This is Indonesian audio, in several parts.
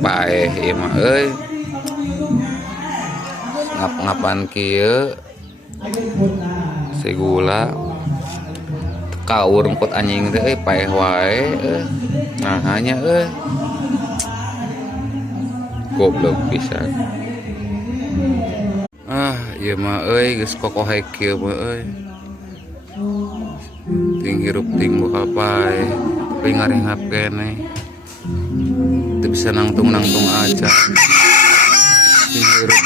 paeh ieu mah euy. Ngap-ngapan kieu segula kaur engkut anjing teh euy paeh wae euy. Nah hanya euy. Goblok pisan. Ieu mah euy geus kokohe kieu mah euy. Ting hirup ting bakal paeh, tapi ngarehap keneh. Teu bisa nangtung-nangtung aja. Ting hirup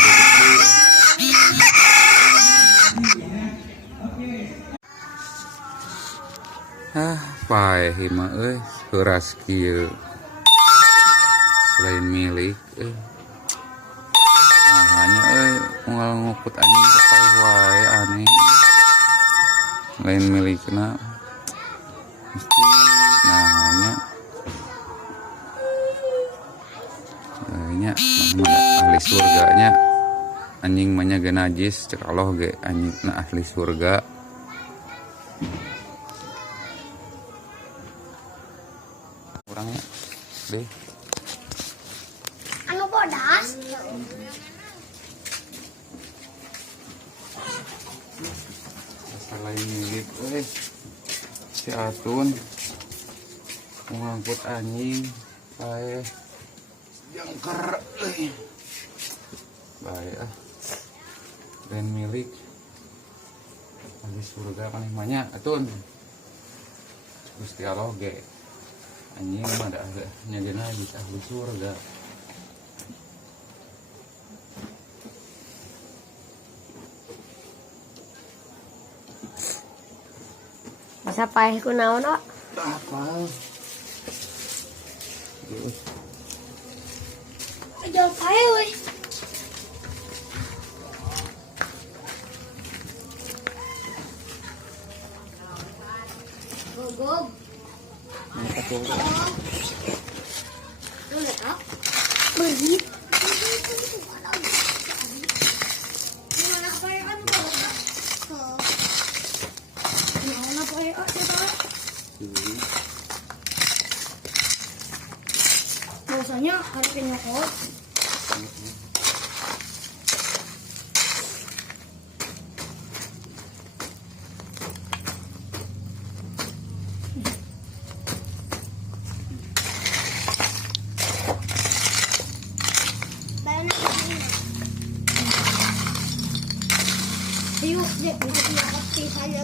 paeh mah euy, heuras kieu. Selain milik euy. Nah hanya euy unggal ngukut anjing teh paeh wae aneh. Lain milikna mesti nanya ahli surganya anjing manya ge najis cek Allah ge anjingna ahli surga. Orangnya deh anu bodas selain milik si Atun ngangkut anjing paeh jangker bae dan milik ahli surga kan namanya Atun Gusti Allah ge anjing mah ada nyagena ahli surga. bisa paeh ku naon ok Apa? jual paeh we gogog lu letak beri gimana paeh kan gimana paeh biasanya harus nyokot. Yuk, deh, bisa saya